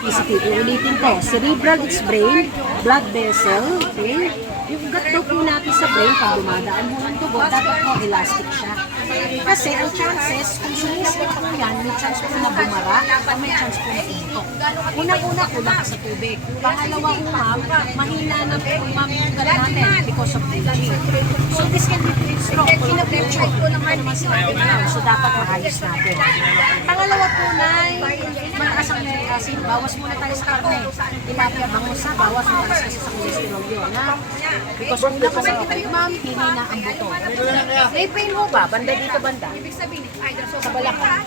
spasticity. Ulitin ko, cerebral, it's brain, blood vessel, okay? Yung ugat daw po natin sa brain, pag dumadaan mo ng dugo, dapat po elastic siya. Kasi ang chances, kung sumisip po yan, may chance po na bumara, o may chance po na ito. Unang-una, kulang ka sa tubig. Pangalawa po, ma'am, mahina na po, ma'am, yung ugat natin because of aging. So this can be pre-stroke. Kinabuchok po naman sinabi na. So dapat maayos natin. Pangalawa po, Nay, malakas ang uric acid. Bawas muna tayo sa karne. Tilapia, bangusa, bawas mataas kasi sa cholesterol yun, ha? Because una kasi tubig, ma'am, hinina ang buto. May pain mo ba? Banda dito, banda? Ibig sabihin, either so Sa balakang.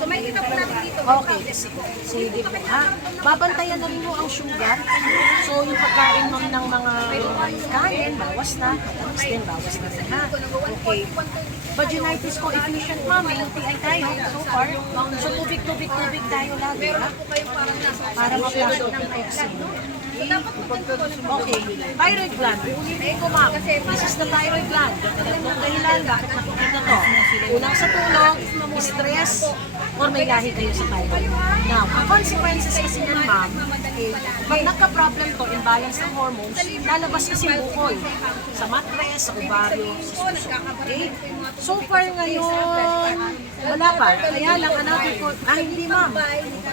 So may kita po natin dito. Okay, sige po, ha? Babantayan na rin mo ang sugar. So yung pagkain mo ng mga kanin, bawas na. Tapos din, bawas na rin, ha? Okay. Vaginitis coefficient, ma'am, may UTI tayo so far. So tubig tayo lagi, ha? Para ma-flush out ng toxin. Okay, thyroid gland. Ulitin ko, ma'am. This is the thyroid gland. Kung dahilan, bakit nakikita to? Unang sa tulog, stress, or may lahi kayo sa thyroid. Now, ang consequences kasi yan, ma'am, pag nagka-problem to, imbalance ng hormones, lalabas kasi bukol sa mattress, sa ovaryo, sa suso. Okay? So far ngayon, wala pa. Kaya lang, another ko, hindi, ma'am.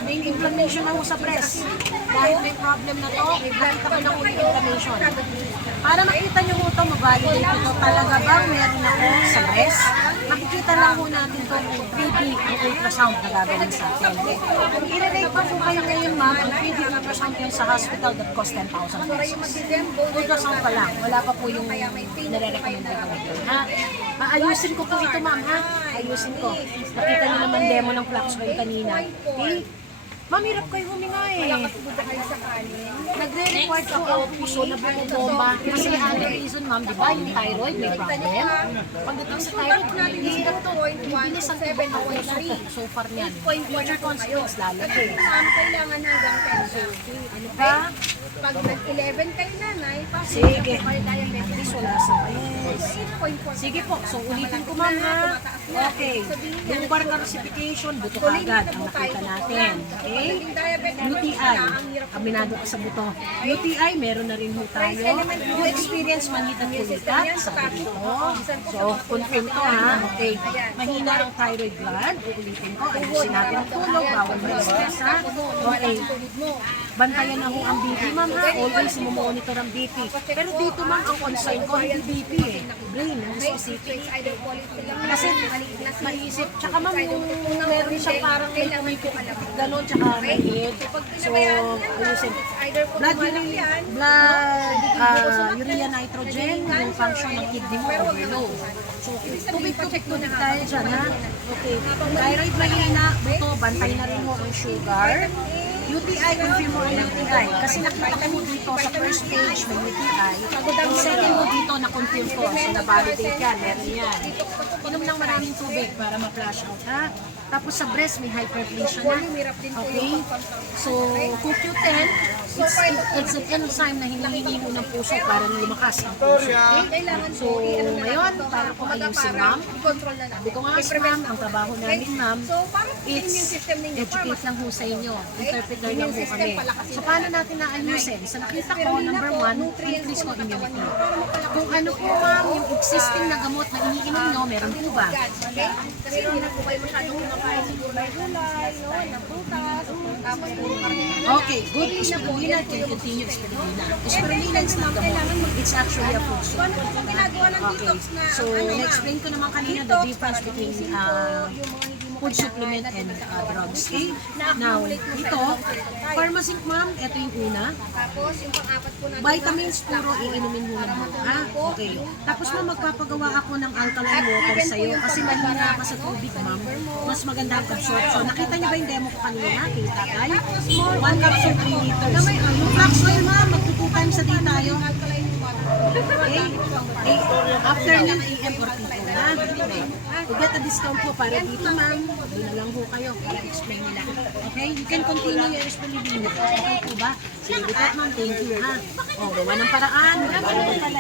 May inflammation ako sa breast. Dahil may problem na to, nakita ko na ulit inflammation. Para makita nyo ho ito, mabalidate ito. Talaga bang meron ako sa breast? Makikita lang ho natin ito 3D ang ultrasound na gagawin sa atin. Kung i-rate pa po kayo ngayon, ma'am, ang 3D ultrasound yun sa hospital that cost 10,000 pesos. Ultrasound pa lang. Wala pa po yung nare-recommend na gawin. Ha? Ayusin ko po ito, ma'am, ha? Ayusin ko. Nakita nyo naman demo ng flax oil kanina. Okay? Ma'am, hirap kayo huminga eh. Nagre-report po ang puso na bumubomba. Kasi ano reason, ma'am, di ba? Yung thyroid may problem. Pagdating sa thyroid, hirap to. Bilis ang tibok ng puso ko. So far niyan. Future consequence lalaki. Kailangan hanggang 10:30. Ano pa? Pag nag-11 kayo nanay, Sige. At least wala sa palis. Sige po. So ulitin ko, ma'am, ha? Okay. Lumbar calcification, buto agad ang nakita natin. Okay? UTI. Aminado ka sa buto. UTI, meron na rin ho tayo. You experience manitan-kulitat. Sabi dito. So, confirm to, ha? Okay. Mahina ang thyroid gland. Uulitin ko. Ayusin natin ang tulog. Bawal na stress, ha? Okay. Bantayan na ho ang BP, ma'am, ha? Always mo-monitor ang BP. Pero dito, ma'am, ang concern ko, hindi BP eh. Brain, ang specific. Kasi maisip. Tsaka, ma'am, yung meron siyang parang may kumipit. Ganon, tsaka may head. So, ayusin. Urea nitrogen, yung function ng kidney mo overload. So, tubig-tubig tayo dyan, ha? Okay. Thyroid mahina, buto, bantay na rin mo ang sugar. UTI, confirm mo ang UTI. Kasi nakita mo dito sa first page may UTI. Ang second mo dito na-confirm ko. So, na-validate yan. Meron yan. Inom ng maraming tubig para ma-flush out, ha? Tapos sa breast, may hyperplasia na. Okay? So, CoQ10, it's an enzyme na hinihingi mo ng puso para lumakas ang puso. Okay? So, ngayon, para ko ayusin, ma'am. Sabi ko nga, ma'am, ang trabaho namin, ma'am, it's educate lang ho sa inyo. Interpreter lang ho kami. So, paano natin naayusin? Sa nakita ko, number one, increase ko immunity. Kung ano po, ma'am, yung existing na gamot na iniinom nyo, meron po ba? Kasi hindi na po kayo masyadong kumakain siguro may gulay, no? Ng prutas, tapos po Okay, good. Spirulina can continue spirulina. Spirulina is not the gamot. It's actually a food ano po kung ginagawa ng Okay, detox na so na-explain ko naman kanina the difference between food supplement and drugs. Okay? Now, ito, Pharmacy, ma'am, ito yung una. tapos yung pang-apat po natin Vitamins, puro iinumin mo lang mo. Ha? Okay. Tapos ma'am, magpapagawa ako ng alkaline water sa'yo kasi mahina ka sa tubig, ma'am. Mas maganda ang absorption. Nakita niyo ba yung demo ko kanina? Kita tayo? 1 capsule, 3 liters. Yung flax oil, ma'am, magto 2 times a day tayo. Okay? After ng AM or PM, ha? To get a discount po para dito, ma'am. Doon na lang po kayo. I-explain nila. Okay? You can continue your spelling. Okay po ba? Sige, ma'am. Thank you, ha? O, gawa ng paraan. Wala pala